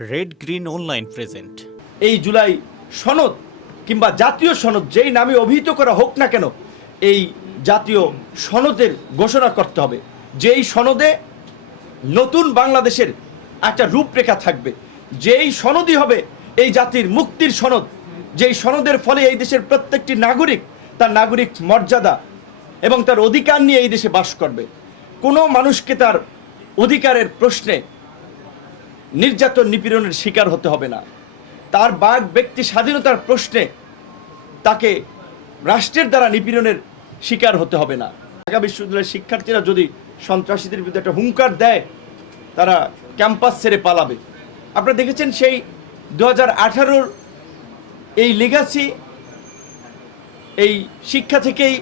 Red green online present এই জুলাই সনদ কিংবা জাতীয় সনদ যেই নামে অভিহিত করা হোক না কেন, এই জাতীয় সনদের ঘোষণা করতে হবে। যেই সনদে নতুন বাংলাদেশের একটা রূপরেখা থাকবে, যেই সনদই হবে এই জাতির মুক্তির সনদ, যেই সনদের ফলে এই দেশের প্রত্যেকটি নাগরিক তার নাগরিক মর্যাদা এবং তার অধিকার নিয়ে এই দেশে বাস করবে। কোনো মানুষকে তার অধিকারের প্রশ্নে নির্যাতন নিপীড়নের শিকার হতে হবে না। তার বাঘ ব্যক্তি স্বাধীনতার প্রশ্নে তাকে রাষ্ট্রের দ্বারা নিপীড়নের শিকার হতে হবে না। ঢাকা বিশ্ববিদ্যালয়ের শিক্ষার্থীরা যদি সন্ত্রাসীদের বিরুদ্ধে একটা হুঙ্কার দেয়, তারা ক্যাম্পাস ছেড়ে পালাবে। আপনারা দেখেছেন সেই দু হাজার এই লিগাসি এই শিক্ষা থেকেই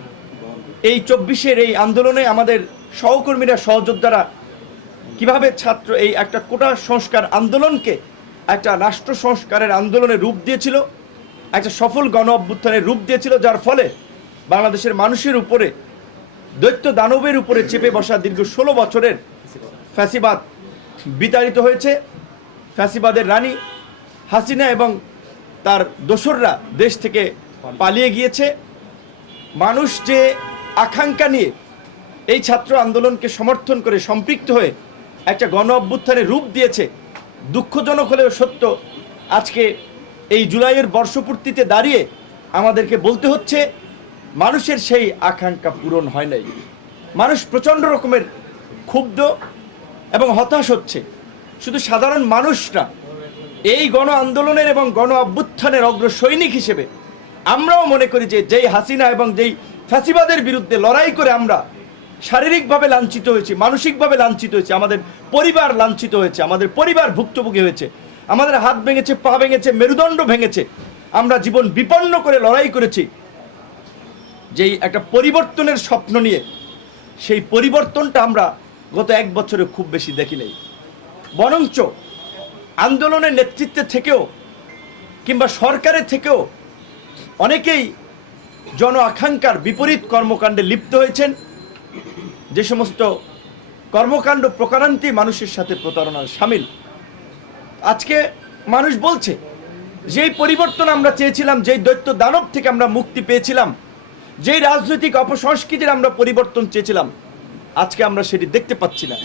এই চব্বিশের এই আন্দোলনে আমাদের সহকর্মীরা, সহযোদ্ধারা কীভাবে ছাত্র এই একটা কোটা সংস্কার আন্দোলনকে একটা রাষ্ট্র সংস্কারের আন্দোলনে রূপ দিয়েছিল, একটা সফল গণ অভ্যুত্থানের রূপ দিয়েছিল, যার ফলে বাংলাদেশের মানুষের উপরে, দৈত্য দানবের উপরে চেপে বসা দীর্ঘ ষোলো বছরের ফ্যাসিবাদ বিতাড়িত হয়েছে। ফ্যাসিবাদের রানী হাসিনা এবং তার দোসররা দেশ থেকে পালিয়ে গিয়েছে। মানুষ যে আকাঙ্ক্ষা নিয়ে এই ছাত্র আন্দোলনকে সমর্থন করে সম্পৃক্ত হয়ে একটা গণ অভ্যুত্থানের রূপ দিয়েছে। দুঃখজনক হলেও সত্য, আজকে এই জুলাইয়ের বর্ষপূর্তিতে দাঁড়িয়ে আমাদেরকে বলতে হচ্ছে, মানুষের সেই আকাঙ্ক্ষা পূরণ হয় নাই। মানুষ প্রচণ্ড রকমের ক্ষুব্ধ এবং হতাশ হচ্ছে। শুধু সাধারণ মানুষ না, এই গণ আন্দোলনের এবং গণ অভ্যুত্থানের অগ্র সৈনিক হিসেবে আমরাও মনে করি যে যেই হাসিনা এবং যেই ফ্যাসিবাদের বিরুদ্ধে লড়াই করে আমরা শারীরিকভাবে লাঞ্ছিত হয়েছি, মানসিকভাবে লাঞ্ছিত হয়েছে, আমাদের পরিবার লাঞ্ছিত হয়েছে, আমাদের পরিবার ভুক্তভোগী হয়েছে, আমাদের হাত ভেঙেছে, পা ভেঙেছে, মেরুদণ্ড ভেঙেছে, আমরা জীবন বিপন্ন করে লড়াই করেছি। যেই একটা পরিবর্তনের স্বপ্ন নিয়ে, সেই পরিবর্তনটা আমরা গত এক বছরে খুব বেশি দেখি নাই। বরঞ্চ আন্দোলনের নেতৃত্বে থেকেও কিংবা সরকারের থেকেও অনেকেই জন আকাঙ্ক্ষার বিপরীত কর্মকাণ্ডে লিপ্ত হয়েছেন। যে সমস্ত কর্মকাণ্ড প্রকারান্তি মানুষের সাথে প্রতারণার সামিল। আজকে মানুষ বলছে, যেই পরিবর্তন আমরা চেয়েছিলাম, যেই দৈত্য দানব থেকে আমরা মুক্তি পেয়েছিলাম, যেই রাজনৈতিক অপসংস্কৃতির আমরা পরিবর্তন চেয়েছিলাম, আজকে আমরা সেটি দেখতে পাচ্ছি না।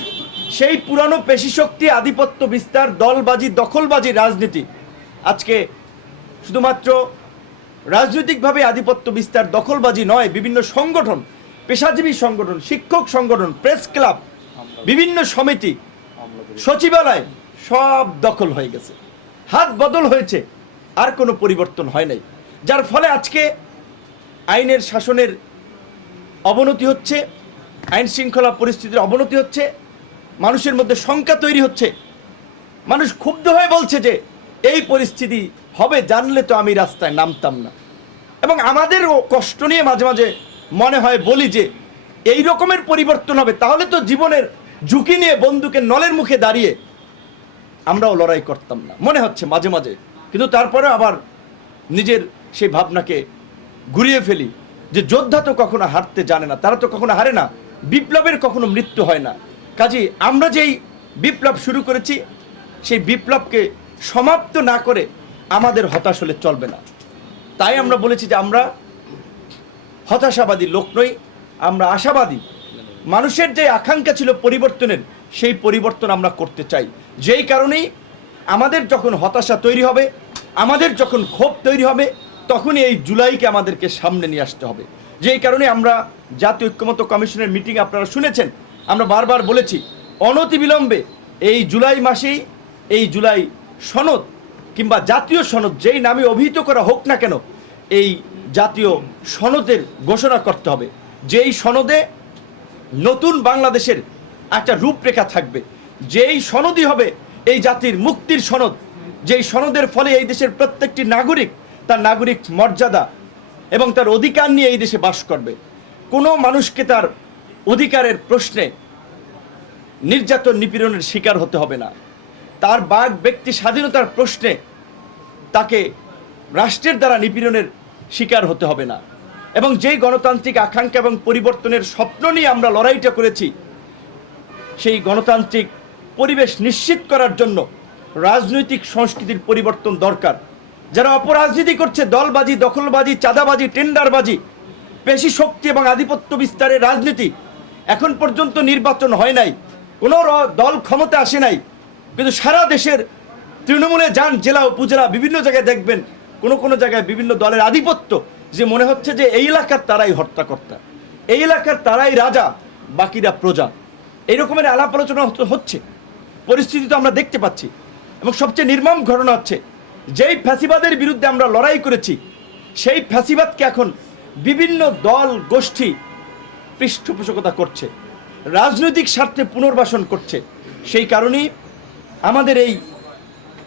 সেই পুরানো পেশিশক্তি, আধিপত্য বিস্তার, দলবাজি, দখলবাজি রাজনীতি, আজকে শুধুমাত্র রাজনৈতিকভাবে আধিপত্য বিস্তার, দখলবাজি নয়, বিভিন্ন সংগঠন পেশাজীবী সংগঠন, শিক্ষক সংগঠন, প্রেস ক্লাব, বিভিন্ন সমিতি, সচিবালয় সব দখল হয়ে গেছে। হাত বদল হয়েছে, আর কোনো পরিবর্তন হয় নাই। যার ফলে আজকে আইনের শাসনের অবনতি হচ্ছে, আইন শৃঙ্খলা পরিস্থিতির অবনতি হচ্ছে, মানুষের মধ্যে শঙ্কা তৈরি হচ্ছে। মানুষ ক্ষুব্ধ হয়ে বলছে যে, এই পরিস্থিতি হবে, জানলে তো আমি রাস্তায় নামতাম না। এবং আমাদেরও কষ্ট নিয়ে মাঝে মাঝে মনে হয় বলি যে এই রকমের পরিবর্তন হবে, তাহলে তো জীবনের ঝুঁকি নিয়ে বন্দুকের নলের মুখে দাঁড়িয়ে আমরাও লড়াই করতাম না। মনে হচ্ছে মাঝে মাঝে। কিন্তু তারপরে আবার নিজের সেই ভাবনাকে ঘুরিয়ে ফেলি যে যোদ্ধা তো কখনো হারতে জানে না, তারা তো কখনো হারে না, বিপ্লবের কখনো মৃত্যু হয় না। কাজে আমরা যেই বিপ্লব শুরু করেছি, সেই বিপ্লবকে সমাপ্ত না করে আমাদের হতাশ হলে চলবে না। তাই আমরা বলেছি যে আমরা হতাশাবাদী লোক নই, আমরা আশাবাদী। মানুষের যে আকাঙ্ক্ষা ছিল পরিবর্তনের, সেই পরিবর্তন আমরা করতে চাই। যেই কারণেই আমাদের যখন হতাশা তৈরি হবে, আমাদের যখন ক্ষোভ তৈরি হবে, তখনই এই জুলাইকে আমাদেরকে সামনে নিয়ে আসতে হবে। যেই কারণে আমরা জাতীয় ঐক্যমত্য কমিশনের মিটিং আপনারা শুনেছেন, আমরা বারবার বলেছি অনতিবিলম্বে এই জুলাই মাসেই এই জুলাই সনদ কিংবা জাতীয় সনদ যেই নামে অভিহিত করা হোক না কেন, এই জাতীয় সনদের ঘোষণা করতে হবে। যেই সনদে নতুন বাংলাদেশের একটা রূপরেখা থাকবে, যেই সনদই হবে এই জাতির মুক্তির সনদ, যেই সনদের ফলে এই দেশের প্রত্যেকটি নাগরিক তার নাগরিক মর্যাদা এবং তার অধিকার নিয়ে এই দেশে বাস করবে। কোনো মানুষকে তার অধিকারের প্রশ্নে নির্যাতন নিপীড়নের শিকার হতে হবে না। তার বাঘ ব্যক্তি স্বাধীনতার প্রশ্নে তাকে রাষ্ট্রের দ্বারা নিপীড়নের শিকার হতে হবে না। এবং যেই গণতান্ত্রিক আকাঙ্ক্ষা এবং পরিবর্তনের স্বপ্ন নিয়ে আমরা লড়াইটা করেছি, সেই গণতান্ত্রিক পরিবেশ নিশ্চিত করার জন্য রাজনৈতিক সংস্কৃতির পরিবর্তন দরকার। যারা অপরাজনীতি করছে, দলবাজি, দখলবাজি, চাঁদাবাজি, টেন্ডারবাজি, পেশি শক্তি এবং আধিপত্য বিস্তারের রাজনীতি, এখন পর্যন্ত নির্বাচন হয় নাই। কোনো দল ক্ষমতা আসে নাই। কিন্তু সারা দেশের তৃণমূলে যান, জেলা, উপজেলা, বিভিন্ন জায়গায় দেখবেন কোনো কোনো জায়গায় বিভিন্ন দলের আধিপত্য যে মনে হচ্ছে যে এই এলাকার তারাই হত্যাকর্তা, এই এলাকার তারাই রাজা, বাকিরা প্রজা। এই রকমের আলাপ আলোচনা হচ্ছে। পরিস্থিতি তো আমরা দেখতে পাচ্ছি। এবং সবচেয়ে নির্মম ঘটনা হচ্ছে, যেই ফ্যাসিবাদের বিরুদ্ধে আমরা লড়াই করেছি, সেই ফ্যাসিবাদকে এখন বিভিন্ন দল, গোষ্ঠী পৃষ্ঠপোষকতা করছে, রাজনৈতিক স্বার্থে পুনর্বাসন করছে। সেই কারণেই আমাদের এই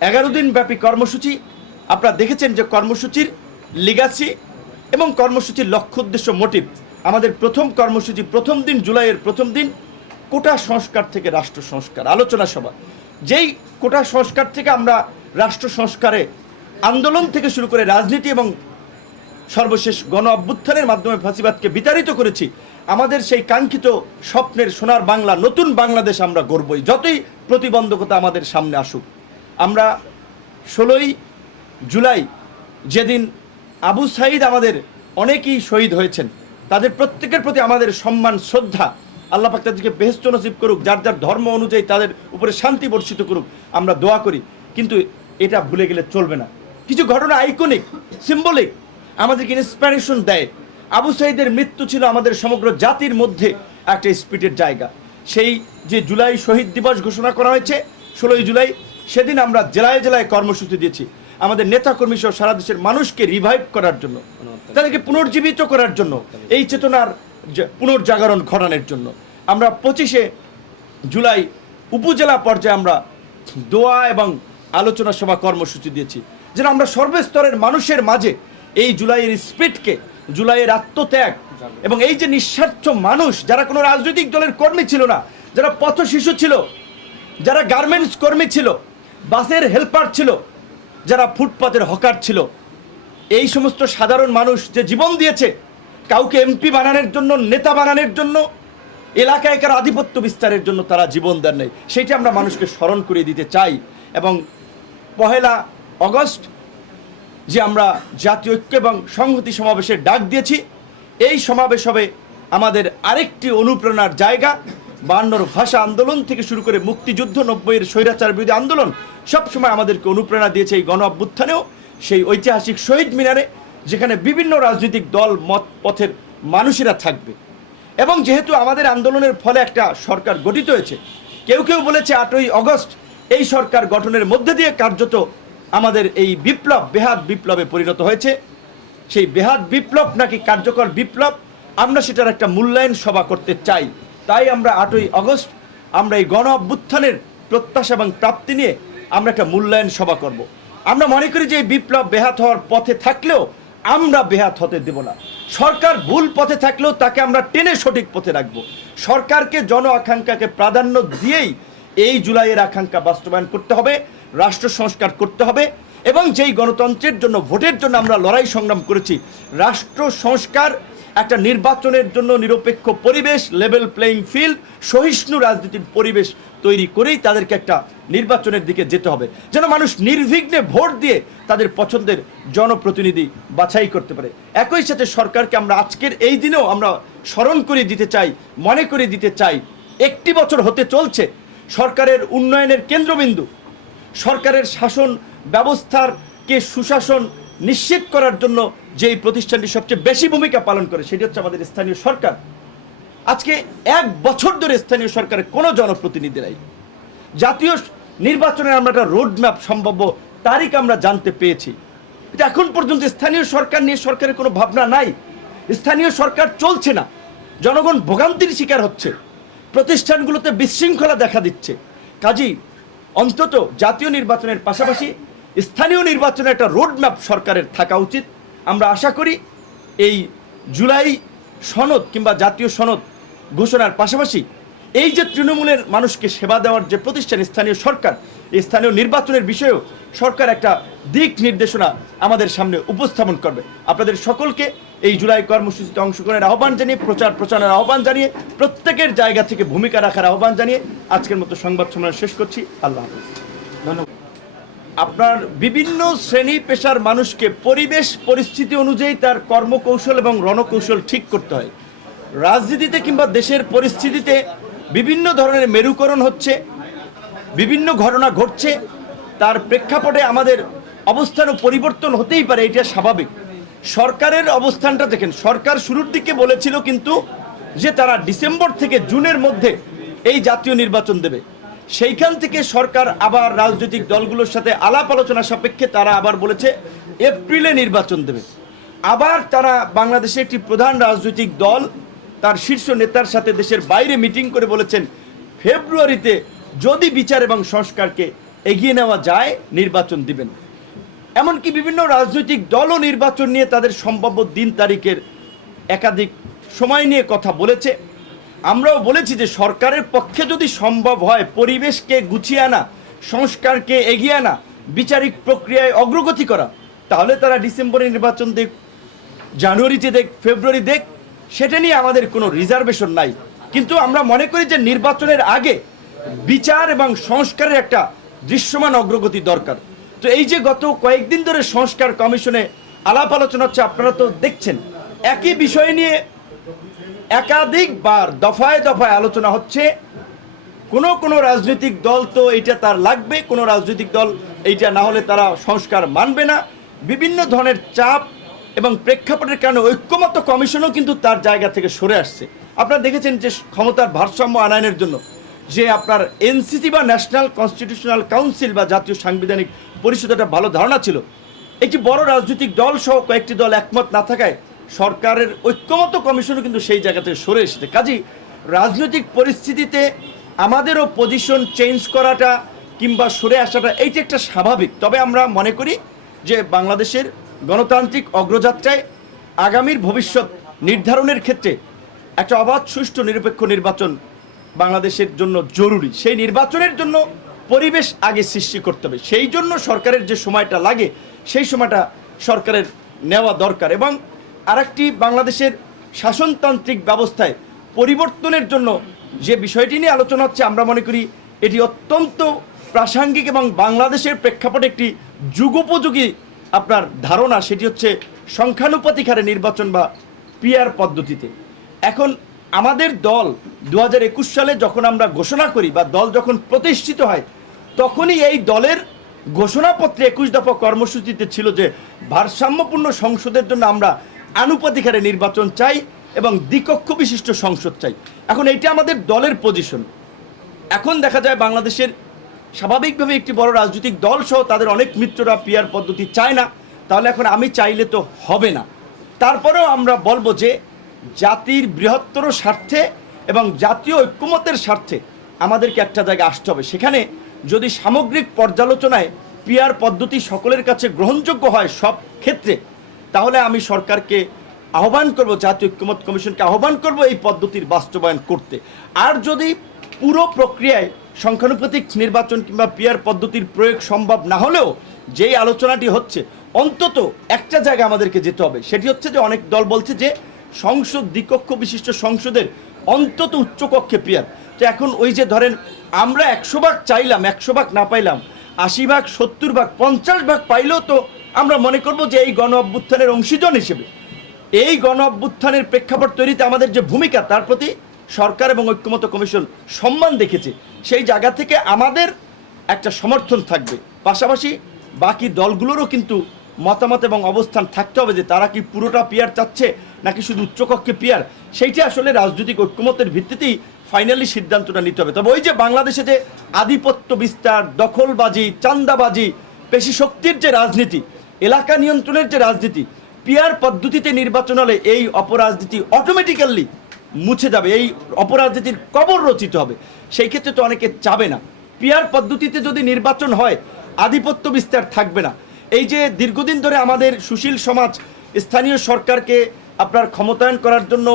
এগারো দিন ব্যাপী কর্মসূচি আপনারা দেখেছেন যে কর্মসূচির লিগাসি এবং কর্মসূচির লক্ষ্য উদ্দেশ্য মোটিভ আমাদের প্রথম কর্মসূচি প্রথম দিন, জুলাইয়ের প্রথম দিন, কোটা সংস্কার থেকে রাষ্ট্র সংস্কার, আলোচনা সভা। যেই কোটা সংস্কার থেকে আমরা রাষ্ট্র সংস্কারে আন্দোলন থেকে শুরু করে রাজনীতি এবং সর্বশেষ গণ অভ্যুত্থানের মাধ্যমে ফাঁসিবাদকে বিতাড়িত করেছি, আমাদের সেই কাঙ্ক্ষিত স্বপ্নের সোনার বাংলা, নতুন বাংলাদেশ আমরা গড়বই। যতই প্রতিবন্ধকতা আমাদের সামনে আসুক, আমরা ষোলোই জুলাই যেদিন আবু সাইদ আমাদের অনেকেই শহীদ হয়েছেন, তাদের প্রত্যেকের প্রতি আমাদের সম্মান, শ্রদ্ধা আল্লাহ পাক তাদেরকে বেহস্ত নসিব করুক, যার যার ধর্ম অনুযায়ী তাদের উপরে শান্তি বর্ষিত করুক, আমরা দোয়া করি। কিন্তু এটা ভুলে গেলে চলবে না। কিছু ঘটনা আইকনিক সিম্বলিক আমাদেরকে ইন্সপিরেশন দেয়। আবু সাইদের মৃত্যু ছিল আমাদের সমগ্র জাতির মধ্যে একটা স্পিডের জায়গা। সেই যে জুলাই শহীদ দিবস ঘোষণা করা হয়েছে, ষোলোই জুলাই, সেদিন আমরা জেলায় জেলায় কর্মসূচি দিয়েছি। আমাদের নেতাকর্মী সহ সারা দেশের মানুষকে রিভাইভ করার জন্য, তাদেরকে পুনর্জীবিত করার জন্য, এই চেতনার পুনর্জাগরণ ঘটানোর জন্য। আমরা পঁচিশে জুলাই উপজেলা পর্যায়ে আমরা দোয়া এবং আলোচনা সভা কর্মসূচি দিয়েছি। যেন আমরা সর্বস্তরের মানুষের মাঝে এই জুলাইয়ের স্পিরিটকে জুলাইয়ের আত্মত্যাগ এবং এই যে নিঃস্বার্থ মানুষ, যারা কোনো রাজনৈতিক দলের কর্মী ছিল না, যারা পথ শিশু ছিল, যারা গার্মেন্টস কর্মী ছিল, বাসের হেল্পার ছিল যারা ফুটপাতের হকার ছিল। এই সমস্ত সাধারণ মানুষ যে জীবন দিয়েছে, কাউকে এমপি বানানোর জন্য, নেতা বানানোর জন্য, এলাকায় কার আধিপত্য বিস্তারের জন্য তারা জীবন দেন নাই। সেটা আমরা মানুষকে স্মরণ করিয়ে দিতে চাই। এবং পহেলা অগস্ট যে আমরা জাতীয় ঐক্য এবং সংহতি সমাবেশের ডাক দিয়েছি, এই সমাবেশ হবে আমাদের আরেকটি অনুপ্রেরণার জায়গা। বান্নর ভাষা আন্দোলন থেকে শুরু করে মুক্তিযুদ্ধ, নব্বইয়ের স্বৈরাচার বিরোধী আন্দোলন সবসময় আমাদেরকে অনুপ্রেরণা দিয়েছে এই গণ অভ্যুত্থানেও। সেই ঐতিহাসিক শহীদ মিনারে, যেখানে বিভিন্ন রাজনৈতিক দল, মত, পথের মানুষেরা থাকবে। এবং যেহেতু আমাদের আন্দোলনের ফলে একটা সরকার গঠিত হয়েছে, কেউ কেউ বলেছে আটই অগস্ট এই সরকার গঠনের মধ্যে দিয়ে কার্যত আমাদের এই বিপ্লব বেহাত বিপ্লবে পরিণত হয়েছে। সেই বেহাত বিপ্লব নাকি কার্যকর বিপ্লব, আমরা সেটার একটা মূল্যায়ন সভা করতে চাই। তাই আমরা আটই অগস্ট আমরা এই গণ অভ্যুত্থানের প্রত্যাশা এবং প্রাপ্তি নিয়ে আমরা একটা মূল্যায়ন সভা করব। আমরা মনে করি যে এই বিপ্লব বেহাত হওয়ার পথে থাকলেও আমরা বেহাত হতে দেব না সরকার ভুল পথে থাকলেও তাকে আমরা টেনে সঠিক পথে রাখব সরকারকে জন আকাঙ্ক্ষাকে প্রাধান্য দিয়েই এই জুলাইয়ের আকাঙ্ক্ষা বাস্তবায়ন করতে হবে, রাষ্ট্র সংস্কার করতে হবে এবং যেই গণতন্ত্রের জন্য, ভোটের জন্য আমরা লড়াই সংগ্রাম করেছি, রাষ্ট্র সংস্কার একটা নির্বাচনের জন্য নিরপেক্ষ পরিবেশ লেভেল প্লেইং ফিল্ড সহিষ্ণু রাজনীতির পরিবেশ তৈরি করেই তাদেরকে একটা নির্বাচনের দিকে যেতে হবে। যেন মানুষ নির্বিঘ্নে ভোট দিয়ে তাদের পছন্দের জনপ্রতিনিধি বাছাই করতে পারে। একই সাথে সরকারকে আমরা আজকের এই দিনেও আমরা স্মরণ করে দিতে চাই, মনে করে দিতে চাই, একটি বছর হতে চলছে, সরকারের উন্নয়নের কেন্দ্রবিন্দু, সরকারের শাসন ব্যবস্থার কে সুশাসন নিশ্চিত করার জন্য যেই প্রতিষ্ঠানটি সবচেয়ে বেশি ভূমিকা পালন করে, সেটি হচ্ছে আমাদের স্থানীয় সরকার। আজকে এক বছর ধরে স্থানীয় সরকারের কোনো জনপ্রতিনিধি নাই। জাতীয় নির্বাচনের আমরা একটা রোড ম্যাপ সম্ভাব্য তারিখ আমরা জানতে পেয়েছি। এখন পর্যন্ত স্থানীয় সরকার নিয়ে সরকারের কোনো ভাবনা নাই। স্থানীয় সরকার চলছে না। জনগণ ভোগান্তির শিকার হচ্ছে। প্রতিষ্ঠানগুলোতে বিশৃঙ্খলা দেখা দিচ্ছে। কাজী, অন্তত জাতীয় নির্বাচনের পাশাপাশি স্থানীয় নির্বাচনে একটা রোড ম্যাপ সরকারের থাকা উচিত। আমরা আশা করি এই জুলাই সনদ কিংবা জাতীয় সনদ ঘোষণার পাশাপাশি এই যে তৃণমূলের মানুষকে সেবা দেওয়ার যে প্রতিষ্ঠান, স্থানীয় সরকার স্থানীয় নির্বাচনের বিষয়েও সরকার একটা দিক নির্দেশনা আমাদের সামনে উপস্থাপন করবে। আপনাদের সকলকে এই জুলাই কর্মসূচিতে অংশগ্রহণের আহ্বান জানিয়ে, প্রচার প্রচারের আহ্বান জানিয়ে, প্রত্যেকের জায়গা থেকে ভূমিকা রাখার আহ্বান জানিয়ে আজকের মতো সংবাদ সম্মেলন শেষ করছি। আল্লাহ হাফিজ। ধন্যবাদ। আপনার বিভিন্ন শ্রেণি পেশার মানুষকে পরিবেশ, পরিস্থিতি অনুযায়ী তার কর্মকৌশল এবং রণকৌশল ঠিক করতে হয়। রাজনীতিতে কিংবা দেশের পরিস্থিতিতে বিভিন্ন ধরনের মেরুকরণ হচ্ছে, বিভিন্ন ঘটনা ঘটছে, তার প্রেক্ষাপটে আমাদের অবস্থানও পরিবর্তন হতেই পারে, এটা স্বাভাবিক। সরকারের অবস্থানটা দেখেন, সরকার শুরুর দিকে বলেছিল কিন্তু যে তারা ডিসেম্বর থেকে জুনের মধ্যে এই জাতীয় নির্বাচন দেবে। সেইখান থেকে সরকার আবার রাজনৈতিক দলগুলোর সাথে আলাপ আলোচনা সাপেক্ষে তারা আবার বলেছে, এপ্রিলে নির্বাচন দেবে। আবার তারা বাংলাদেশে একটি প্রধান রাজনৈতিক দল, তার শীর্ষ নেতার সাথে দেশের বাইরে মিটিং করে বলেছেন, ফেব্রুয়ারিতে যদি বিচার এবং সংস্কারকে এগিয়ে নেওয়া যায়, নির্বাচন দিবেন। এমনকি বিভিন্ন রাজনৈতিক দলও নির্বাচন নিয়ে তাদের সম্ভাব্য দিন তারিখের একাধিক সময় নিয়ে কথা বলেছে। আমরাও বলেছি যে সরকারের পক্ষে যদি সম্ভব হয় পরিবেশকে গুছিয়ে আনা, সংস্কারকে এগিয়ে আনা, বিচারিক প্রক্রিয়ায় অগ্রগতি করা, তাহলে তারা ডিসেম্বরে নির্বাচন দেখ জানুয়ারিতে দেখ, ফেব্রুয়ারি দেখ, সেটা নিয়ে আমাদের কোনো রিজার্ভেশন নাই। কিন্তু আমরা মনে করি যে নির্বাচনের আগে বিচার এবং সংস্কারের একটা দৃশ্যমান অগ্রগতি দরকার। তো এই যে গত কয়েকদিন ধরে সংস্কার কমিশনে আলাপ আলোচনা হচ্ছে, আপনারা তো দেখছেন। একই বিষয় নিয়ে একাধিকবার, দফায় দফায় আলোচনা হচ্ছে, কোনো কোনো রাজনৈতিক দল তো এটা তার লাগবে, কোনো রাজনৈতিক দল এইটা না হলে তারা সংস্কার মানবে না। বিভিন্ন ধরনের চাপ এবং প্রেক্ষাপটের কারণে ঐক্যমত্য কমিশনও কিন্তু তার জায়গা থেকে সরে আসছে। আপনারা দেখেছেন যে ক্ষমতার ভারসাম্য আনয়নের জন্য যে আপনার এনসিসি বা ন্যাশনাল কনস্টিটিউশনাল কাউন্সিল বা জাতীয় সাংবিধানিক পরিষদ একটা ভালো ধারণা ছিল। একটি বড় রাজনৈতিক দল সহ কয়েকটি দল একমত না থাকায় সরকারের ঐক্যমত কমিশনও কিন্তু সেই জায়গা থেকে সরে এসেছে। কাজী রাজনৈতিক পরিস্থিতিতে আমাদেরও পজিশন চেঞ্জ করাটা কিংবা সরে আসাটা এইটা একটা স্বাভাবিক। তবে আমরা মনে করি যে বাংলাদেশের গণতান্ত্রিক অগ্রযাত্রায় আগামীর ভবিষ্যৎ নির্ধারণের ক্ষেত্রে একটা অবাধ, সুষ্ঠু, নিরপেক্ষ নির্বাচন বাংলাদেশের জন্য জরুরি। সেই নির্বাচনের জন্য পরিবেশ আগে সৃষ্টি করতে হবে। সেই জন্য সরকারের যে সময়টা লাগে, সেই সময়টা সরকারের নেওয়া দরকার। এবং আরেকটি বাংলাদেশের শাসনতান্ত্রিক ব্যবস্থায় পরিবর্তনের জন্য যে বিষয়টি নিয়ে আলোচনা হচ্ছে, আমরা মনে করি এটি অত্যন্ত প্রাসঙ্গিক এবং বাংলাদেশের প্রেক্ষাপটে একটি যুগোপযোগী আপনার ধারণা। সেটি হচ্ছে সংখ্যানুপাতিক হারে নির্বাচন বা পিআর পদ্ধতিতে। এখন আমাদের দল দু হাজার একুশ সালে যখন আমরা ঘোষণা করি বা দল যখন প্রতিষ্ঠিত হয়, তখনই এই দলের ঘোষণাপত্রে একুশ দফা কর্মসূচিতে ছিল যে ভারসাম্যপূর্ণ সংসদের জন্য আমরা আনুপাতিক হারে নির্বাচন চাই এবং দ্বিকক্ষ বিশিষ্ট সংসদ চাই। এখন এইটা আমাদের দলের পজিশন এখন দেখা যায় বাংলাদেশের স্বাভাবিকভাবে একটি বড় রাজনৈতিক দল সহ তাদের অনেক মিত্ররা পিয়ার পদ্ধতি চায় না। তাহলে এখন আমি চাইলে তো হবে না। তারপরেও আমরা বলব যে জাতির বৃহত্তর স্বার্থে এবং জাতীয় ঐক্যমতের স্বার্থে আমাদেরকে একটা জায়গায় আসতে হবে। সেখানে যদি সামগ্রিক পর্যালোচনায় পিয়ার পদ্ধতি সকলের কাছে গ্রহণযোগ্য হয় সব ক্ষেত্রে তাহলে আমি সরকারকে আহ্বান করব, জাতীয় ঐক্যমত কমিশনকে আহ্বান করব এই পদ্ধতির বাস্তবায়ন করতে। আর যদি পুরো প্রক্রিয়ায় সংখ্যানুপাতিক নির্বাচন কিংবা পিয়ার পদ্ধতির প্রয়োগ সম্ভব না হলেও যেই আলোচনাটি হচ্ছে, অন্তত একটা জায়গায় আমাদেরকে যেতে হবে। সেটি হচ্ছে যে অনেক দল বলছে যে সংসদ দ্বিকক্ষ বিশিষ্ট সংসদের অন্তত উচ্চকক্ষে পিয়ার তো এখন ওই যে ধরেন আমরা একশো ভাগ চাইলাম, একশো ভাগ না পাইলাম, আশি ভাগ, সত্তর ভাগ, পঞ্চাশ ভাগ পাইলেও তো আমরা মনে করব যে এই গণ অভ্যুত্থানের অংশীজন হিসেবে। এই গণ অভ্যুত্থানের প্রেক্ষাপট তৈরিতে আমাদের যে ভূমিকা, তার প্রতি সরকার এবং ঐক্যমত কমিশন সম্মান দেখেছে। সেই জায়গা থেকে আমাদের একটা সমর্থন থাকবে। পাশাপাশি বাকি দলগুলোরও কিন্তু মতামত এবং অবস্থান থাকতে হবে যে তারা কি পুরোটা পিয়ার চাচ্ছে নাকি শুধু উচ্চকক্ষে পিয়ার? সেইটা আসলে রাজনৈতিক ঐক্যমতের ভিত্তিতেই ফাইনালি সিদ্ধান্তটা নিতে হবে। তবে ওই যে বাংলাদেশে যে আধিপত্য বিস্তার, দখলবাজি, চান্দাবাজি পেশি শক্তির যে রাজনীতি এলাকা নিয়ন্ত্রণের যে রাজনীতি, পিয়ার পদ্ধতিতে নির্বাচন হলে এই অপরাজনীতি অটোমেটিক্যালি মুছে যাবে, এই অপরাজনীতির কবর রচিত হবে। সেই ক্ষেত্রে তো অনেকে চাবে না। পিয়ার পদ্ধতিতে যদি নির্বাচন হয়, আধিপত্য বিস্তার থাকবে না। এই যে দীর্ঘদিন ধরে আমাদের সুশীল সমাজ, স্থানীয় সরকারকে আপনার ক্ষমতায়ন করার জন্য,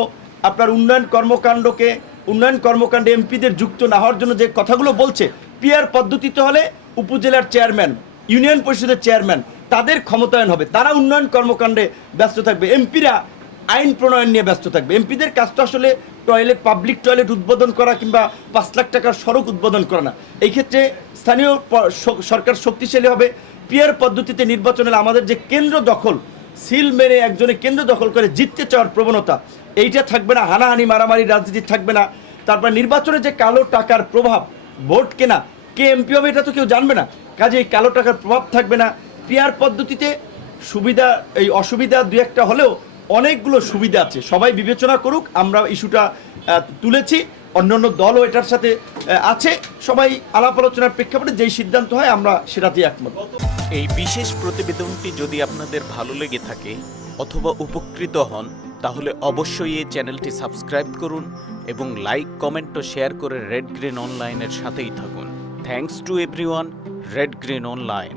আপনার উন্নয়ন কর্মকাণ্ডকে, উন্নয়ন কর্মকাণ্ডে এমপিদের যুক্ত না হওয়ার জন্য যে কথাগুলো বলছে, পিয়ার পদ্ধতিতে হলে উপজেলার চেয়ারম্যান ইউনিয়ন পরিষদের চেয়ারম্যান তাদের ক্ষমতায়ন হবে, তারা উন্নয়ন কর্মকাণ্ডে ব্যস্ত থাকবে, এমপিরা আইন প্রণয়ন নিয়ে ব্যস্ত থাকবে। এমপিদের কাজ তো আসলে টয়লেট পাবলিক টয়লেট উদ্বোধন করা কিংবা পাঁচ লাখ টাকার সড়ক উদ্বোধন করা না। এই ক্ষেত্রে স্থানীয় সরকার শক্তিশালী হবে। পিয়ার পদ্ধতিতে নির্বাচন আমাদের যে কেন্দ্র দখল, সিল মেরে একজনে কেন্দ্র দখল করে জিততে চাওয়ার প্রবণতা, এইটা থাকবে না। হানাহানি, মারামারি, রাজনীতি থাকবে না। তারপর নির্বাচনে যে কালো টাকার প্রভাব, ভোট কেনা, কে এমপি হবে এটা তো কেউ জানবে না। কাজে এই কালো টাকার প্রভাব থাকবে না। পিয়ার পদ্ধতিতে সুবিধা, এই অসুবিধা দু একটা হলেও অনেকগুলো সুবিধা আছে। সবাই বিবেচনা করুক, আমরা ইস্যুটা তুলেছি। অন্যান্য দলও এটার সাথে আছে। সবাই আলাপ আলোচনার প্রেক্ষাপটে যেই সিদ্ধান্ত হয়, আমরা সেটাতেই একমত। এই বিশেষ প্রতিবেদনটি যদি আপনাদের ভালো লেগে থাকে অথবা উপকৃত হন, তাহলে অবশ্যই এই চ্যানেলটি সাবস্ক্রাইব করুন এবং লাইক, কমেন্ট ও শেয়ার করে রেড গ্রিন অনলাইনের সাথেই থাকুন। Thanks to everyone red green online